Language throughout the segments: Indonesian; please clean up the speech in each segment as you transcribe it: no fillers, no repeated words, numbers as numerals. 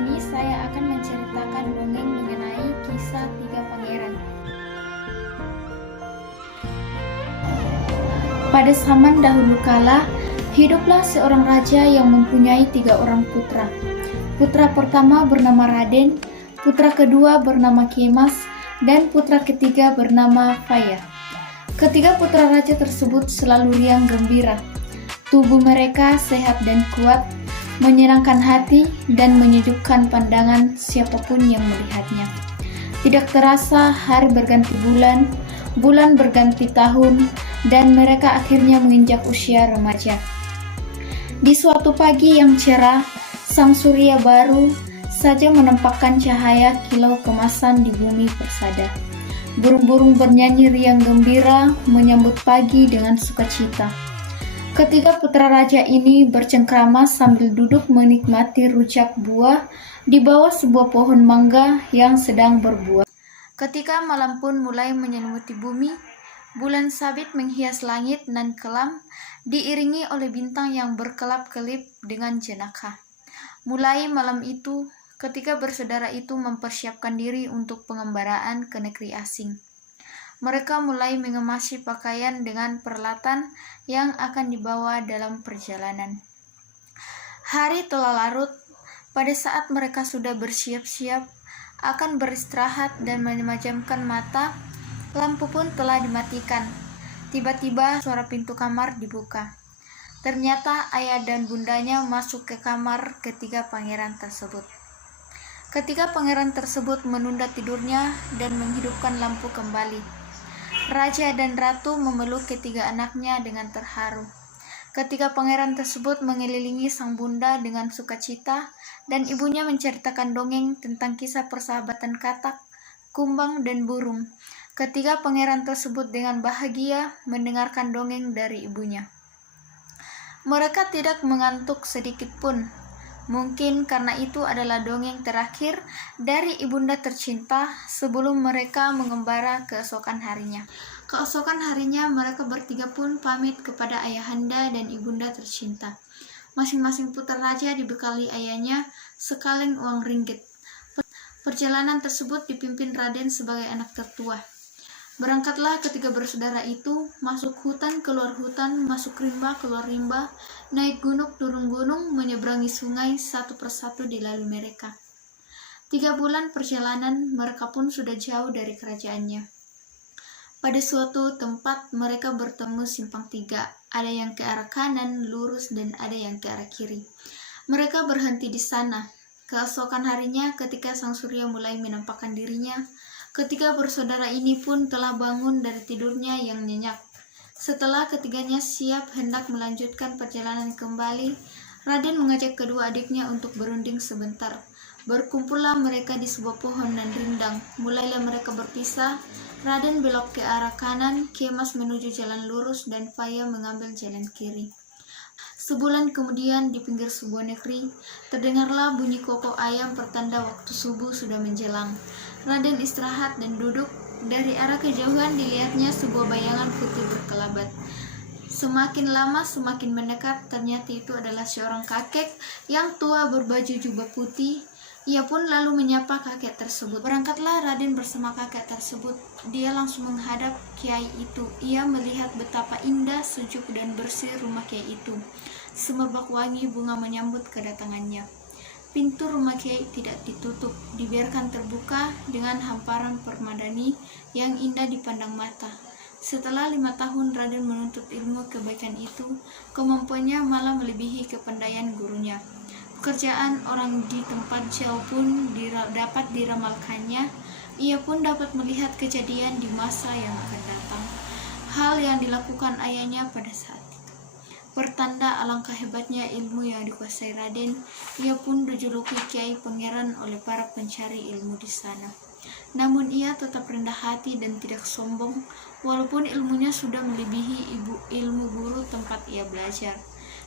ini saya akan menceritakan dongeng mengenai kisah tiga pangeran. Pada zaman dahulu kala, hiduplah seorang raja yang mempunyai 3 orang putra. Putra pertama bernama Raden, putra kedua bernama Kemas, dan putra ketiga bernama Faya. Ketiga putra raja tersebut selalu riang gembira. Tubuh mereka sehat dan kuat, menyenangkan hati dan menyejukkan pandangan siapapun yang melihatnya. Tidak terasa hari berganti bulan, bulan berganti tahun, dan mereka akhirnya menginjak usia remaja. Di suatu pagi yang cerah, sang surya baru saja menampakkan cahaya kilau kemasan di bumi persada. Burung-burung bernyanyi riang gembira menyambut pagi dengan sukacita. Ketiga putra raja ini bercengkrama sambil duduk menikmati rujak buah di bawah sebuah pohon mangga yang sedang berbuah. Ketika malam pun mulai menyelimuti bumi, bulan sabit menghias langit nan kelam, diiringi oleh bintang yang berkelap-kelip dengan jenaka. Mulai malam itu, ketiga bersaudara itu mempersiapkan diri untuk pengembaraan ke negeri asing. Mereka mulai mengemasi pakaian dengan peralatan yang akan dibawa dalam perjalanan. Hari telah larut. Pada saat mereka sudah bersiap-siap akan beristirahat dan memejamkan mata, lampu pun telah dimatikan. Tiba-tiba suara pintu kamar dibuka. Ternyata ayah dan bundanya masuk ke kamar ketiga pangeran tersebut. Ketiga pangeran tersebut menunda tidurnya dan menghidupkan lampu kembali. Raja dan ratu memeluk ketiga anaknya dengan terharu. Ketiga pangeran tersebut mengelilingi sang bunda dengan sukacita, dan ibunya menceritakan dongeng tentang kisah persahabatan katak, kumbang, dan burung. Ketiga pangeran tersebut dengan bahagia mendengarkan dongeng dari ibunya. Mereka tidak mengantuk sedikit pun. Mungkin karena itu adalah dongeng terakhir dari ibunda tercinta sebelum mereka mengembara keesokan harinya. Keesokan harinya mereka bertiga pun pamit kepada ayahanda dan ibunda tercinta. Masing-masing putra raja dibekali ayahnya sekaleng uang ringgit. Perjalanan tersebut dipimpin Raden sebagai anak tertua. Berangkatlah ketiga bersaudara itu, masuk hutan keluar hutan, masuk rimba keluar rimba, naik gunung turun gunung, menyeberangi sungai satu persatu dilalui mereka. 3 bulan perjalanan, mereka pun sudah jauh dari kerajaannya. Pada suatu tempat mereka bertemu simpang 3, ada yang ke arah kanan lurus dan ada yang ke arah kiri. Mereka berhenti di sana. Keesokan harinya ketika sang surya mulai menampakkan dirinya, ketiga bersaudara ini pun telah bangun dari tidurnya yang nyenyak. Setelah ketiganya siap hendak melanjutkan perjalanan kembali, Raden mengajak kedua adiknya untuk berunding sebentar. Berkumpullah mereka di sebuah pohon dan rindang. Mulailah mereka berpisah. Raden belok ke arah kanan, Kemas menuju jalan lurus, dan Faya mengambil jalan kiri. Sebulan kemudian di pinggir sebuah negeri, terdengarlah bunyi kokok ayam pertanda waktu subuh sudah menjelang. Raden istirahat dan duduk. Dari arah kejauhan dilihatnya sebuah bayangan putih berkelabat. Semakin lama semakin mendekat, ternyata itu adalah seorang kakek yang tua berbaju jubah putih. Ia pun lalu menyapa kakek tersebut. Berangkatlah Raden bersama kakek tersebut. Dia langsung menghadap kiai itu. Ia melihat betapa indah, sejuk, dan bersih rumah kiai itu. Semerbak wangi bunga menyambut kedatangannya. Pintu rumah kiai tidak ditutup, dibiarkan terbuka dengan hamparan permadani yang indah dipandang mata. Setelah 5 tahun Raden menuntut ilmu kebaikan itu, kemampuannya malah melebihi kepandaian gurunya. Pekerjaan orang di tempat jauh pun dapat diramalkannya. Ia pun dapat melihat kejadian di masa yang akan datang. Hal yang dilakukan ayahnya pada saat itu pertanda alangkah hebatnya ilmu yang dikuasai Raden. Ia pun dijuluki Kiai Pangeran oleh para pencari ilmu di sana. Namun ia tetap rendah hati dan tidak sombong, walaupun ilmunya sudah melebihi ilmu guru tempat ia belajar.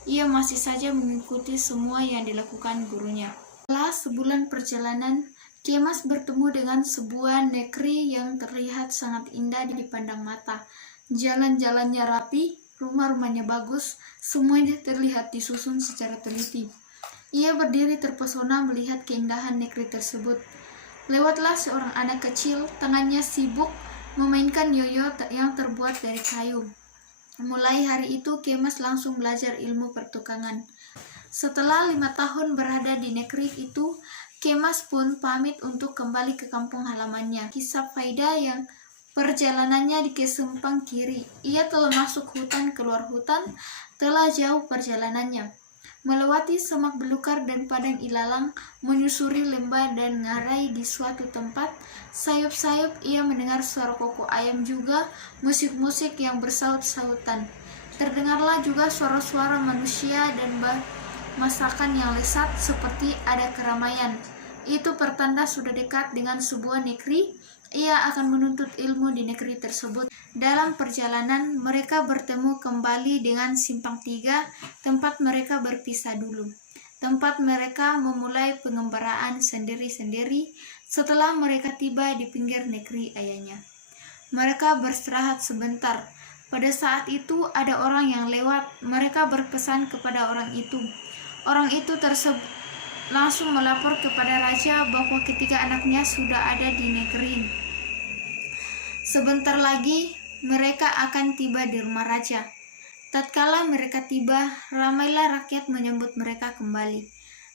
Ia masih saja mengikuti semua yang dilakukan gurunya. Setelah sebulan perjalanan, Kemas bertemu dengan sebuah negeri yang terlihat sangat indah dipandang mata. Jalan-jalannya rapi, rumah-rumahnya bagus, semuanya terlihat disusun secara teliti. Ia berdiri terpesona melihat keindahan negeri tersebut. Lewatlah seorang anak kecil, tangannya sibuk memainkan yoyo yang terbuat dari kayu. Mulai hari itu Kemas langsung belajar ilmu pertukangan. Setelah 5 tahun berada di negeri itu, Kemas pun pamit untuk kembali ke kampung halamannya. Kisah Faida yang perjalanannya di Kesempang kiri. Ia telah masuk hutan, keluar hutan, telah jauh perjalanannya. Melewati semak belukar dan padang ilalang, menyusuri lembah dan ngarai di suatu tempat. Sayup-sayup ia mendengar suara koko ayam juga, musik-musik yang bersaut-sautan. Terdengarlah juga suara-suara manusia dan masakan yang lezat seperti ada keramaian. Itu pertanda sudah dekat dengan sebuah negeri. Ia akan menuntut ilmu di negeri tersebut. Dalam perjalanan, mereka bertemu kembali dengan Simpang Tiga, tempat mereka berpisah dulu. Tempat mereka memulai pengembaraan sendiri-sendiri setelah mereka tiba di pinggir negeri ayahnya. Mereka beristirahat sebentar. Pada saat itu ada orang yang lewat. Mereka berpesan kepada orang itu. Orang itu langsung melapor kepada raja bahwa ketiga anaknya sudah ada di negeri. Sebentar lagi mereka akan tiba di rumah raja. Tatkala mereka tiba, ramailah rakyat menyambut mereka kembali.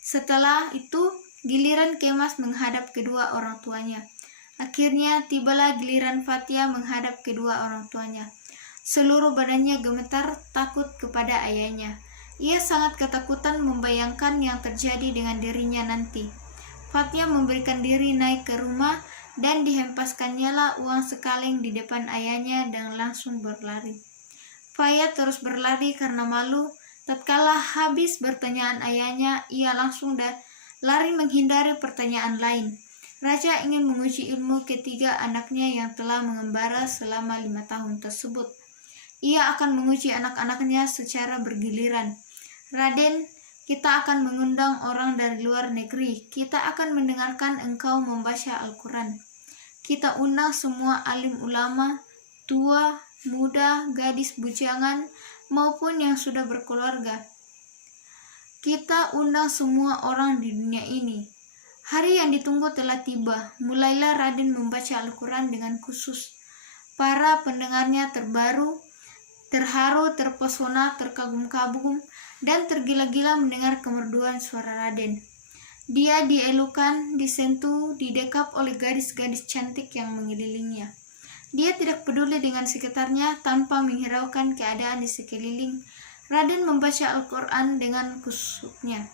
Setelah itu, giliran Kemas menghadap kedua orang tuanya. Akhirnya tibalah giliran Fatia menghadap kedua orang tuanya. Seluruh badannya gemetar, takut kepada ayahnya. Ia sangat ketakutan membayangkan yang terjadi dengan dirinya nanti. Fatia memberikan diri naik ke rumah dan dihempaskannya lah uang sekaleng di depan ayahnya dan langsung berlari. Fatia terus berlari karena malu. Tatkala habis pertanyaan ayahnya, ia langsung lari menghindari pertanyaan lain. Raja ingin menguji ilmu ketiga anaknya yang telah mengembara selama 5 tahun tersebut. Ia akan menguji anak-anaknya secara bergiliran. Raden, kita akan mengundang orang dari luar negeri. Kita akan mendengarkan engkau membaca Al-Quran. Kita undang semua alim ulama, tua, muda, gadis bujangan, maupun yang sudah berkeluarga. Kita undang semua orang di dunia ini. Hari yang ditunggu telah tiba. Mulailah Raden membaca Al-Quran dengan khusus. Para pendengarnya terharu, terpesona, terkagum-kagum, dan tergila-gila mendengar kemerduan suara Raden. Dia dielukan, disentuh, didekap oleh gadis-gadis cantik yang mengelilinginya. Dia tidak peduli dengan sekitarnya tanpa menghiraukan keadaan di sekeliling. Raden membaca Al-Quran dengan khusyuknya.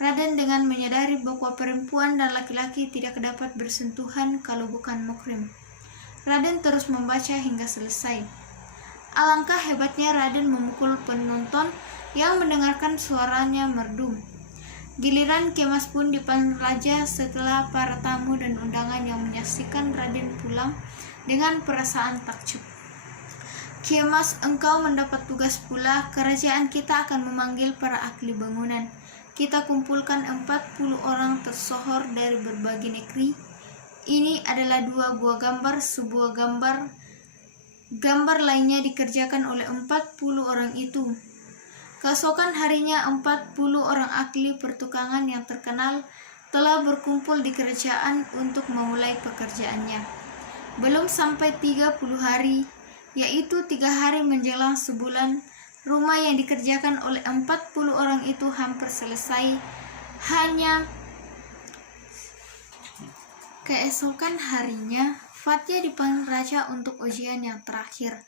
Raden dengan menyadari bahwa perempuan dan laki-laki tidak dapat bersentuhan kalau bukan muhrim. Raden terus membaca hingga selesai. Alangkah hebatnya Raden memukul penonton yang mendengarkan suaranya merdu. Giliran Kemas pun dipanggil raja setelah para tamu dan undangan yang menyaksikan Raden pulang dengan perasaan takjub. Kemas, engkau mendapat tugas pula. Kerajaan kita akan memanggil para ahli bangunan. Kita kumpulkan 40 orang tersohor dari berbagai negeri. Ini adalah 2 buah gambar. Sebuah gambar lainnya dikerjakan oleh 40 orang itu. Keesokan harinya 40 orang ahli pertukangan yang terkenal telah berkumpul di kerajaan untuk memulai pekerjaannya. Belum sampai 30 hari, yaitu 3 hari menjelang sebulan, rumah yang dikerjakan oleh 40 orang itu hampir selesai. Hanya keesokan harinya, Fatia dipanggil raja untuk ujian yang terakhir.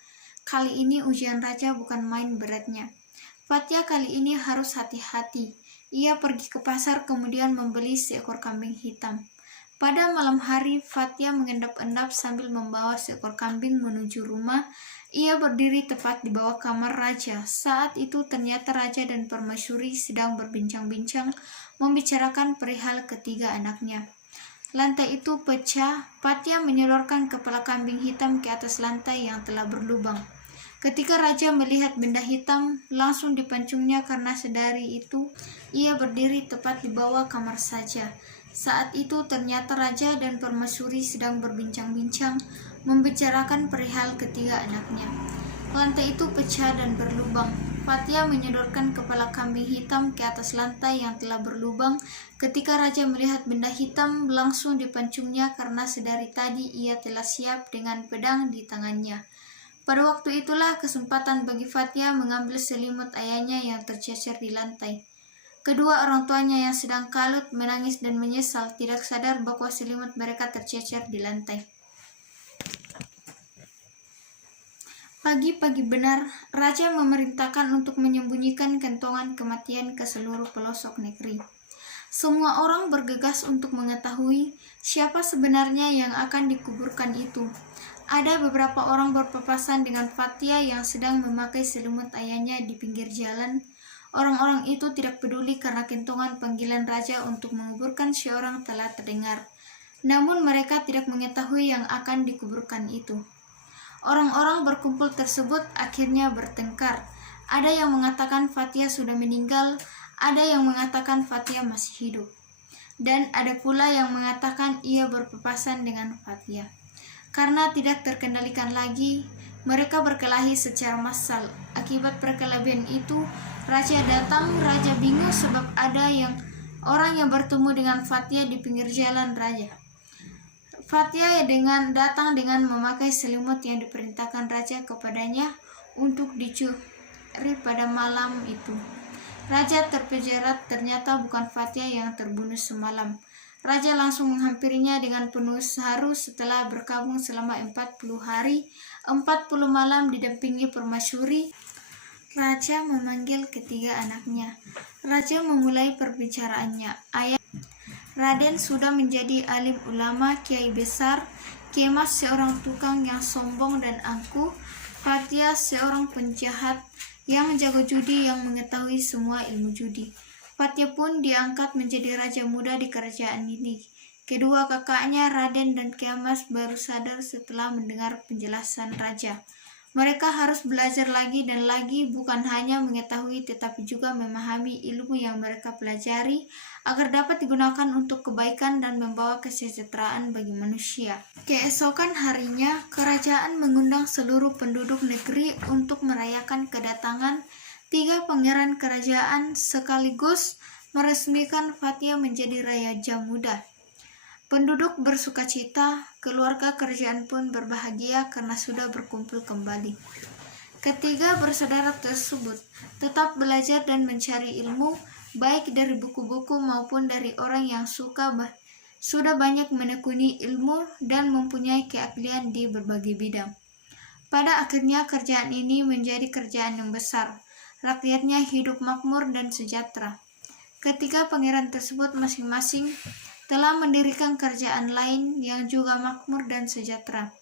Kali ini ujian raja bukan main beratnya. Fatia kali ini harus hati-hati. Ia pergi ke pasar kemudian membeli seekor kambing hitam. Pada malam hari, Fatia mengendap-endap sambil membawa seekor kambing menuju rumah. Ia berdiri tepat di bawah kamar raja. Saat itu ternyata raja dan permaisuri sedang berbincang-bincang membicarakan perihal ketiga anaknya. Lantai itu pecah. Fatia menyodorkan kepala kambing hitam ke atas lantai yang telah berlubang. Ketika raja melihat benda hitam, langsung dipancungnya karena sedari itu ia berdiri tepat di bawah kamar saja. Saat itu ternyata raja dan permaisuri sedang berbincang-bincang membicarakan perihal ketiga anaknya. Lantai itu pecah dan berlubang. Fatya menyodorkan kepala kambing hitam ke atas lantai yang telah berlubang. Ketika raja melihat benda hitam, langsung dipancungnya karena sedari tadi ia telah siap dengan pedang di tangannya. Pada waktu itulah kesempatan bagi Fatya mengambil selimut ayahnya yang tercecer di lantai. Kedua orang tuanya yang sedang kalut, menangis dan menyesal, tidak sadar bahwa selimut mereka tercecer di lantai. Pagi-pagi benar, raja memerintahkan untuk menyembunyikan kentongan kematian ke seluruh pelosok negeri. Semua orang bergegas untuk mengetahui siapa sebenarnya yang akan dikuburkan itu. Ada beberapa orang berpapasan dengan Fatya yang sedang memakai selimut ayahnya di pinggir jalan. Orang-orang itu tidak peduli karena kentongan panggilan raja untuk menguburkan seorang telah terdengar. Namun mereka tidak mengetahui yang akan dikuburkan itu. Orang-orang berkumpul tersebut akhirnya bertengkar. Ada yang mengatakan Fatya sudah meninggal, ada yang mengatakan Fatya masih hidup. Dan ada pula yang mengatakan ia berpapasan dengan Fatya. Karena tidak terkendalikan lagi, mereka berkelahi secara massal. Akibat perkelahian itu, raja datang. Raja bingung sebab ada orang yang bertemu dengan Fatya di pinggir jalan raja. Fatya datang dengan memakai selimut yang diperintahkan raja kepadanya untuk dicuri pada malam itu. Raja terpejerat, ternyata bukan Fatya yang terbunuh semalam. Raja langsung menghampirinya dengan penuh haru setelah berkabung selama 40 hari, 40 malam didampingi permasyuri. Raja memanggil ketiga anaknya. Raja memulai perbicaraannya. Ayah Raden sudah menjadi alim ulama, kiai besar. Kemas seorang tukang yang sombong dan angkuh. Fatya seorang penjahat yang jago judi yang mengetahui semua ilmu judi. Fatya pun diangkat menjadi raja muda di kerajaan ini. Kedua kakaknya Raden dan Kemas baru sadar setelah mendengar penjelasan raja. Mereka harus belajar lagi dan lagi, bukan hanya mengetahui tetapi juga memahami ilmu yang mereka pelajari agar dapat digunakan untuk kebaikan dan membawa kesejahteraan bagi manusia. Keesokan harinya, kerajaan mengundang seluruh penduduk negeri untuk merayakan kedatangan 3 pangeran kerajaan sekaligus meresmikan Fatya menjadi raja muda. Penduduk bersukacita, keluarga kerajaan pun berbahagia karena sudah berkumpul kembali. Ketiga bersaudara tersebut tetap belajar dan mencari ilmu, baik dari buku-buku maupun dari orang yang sudah banyak menekuni ilmu dan mempunyai keahlian di berbagai bidang. Pada akhirnya kerajaan ini menjadi kerajaan yang besar. Rakyatnya hidup makmur dan sejahtera. Ketiga pangeran tersebut masing-masing telah mendirikan kerajaan lain yang juga makmur dan sejahtera.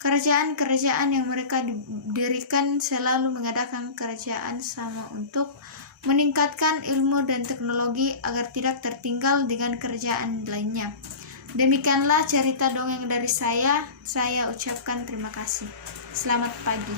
Kerajaan-kerajaan yang mereka dirikan selalu mengadakan kerajaan sama untuk meningkatkan ilmu dan teknologi agar tidak tertinggal dengan kerajaan lainnya. Demikianlah cerita dongeng dari saya ucapkan terima kasih. Selamat pagi.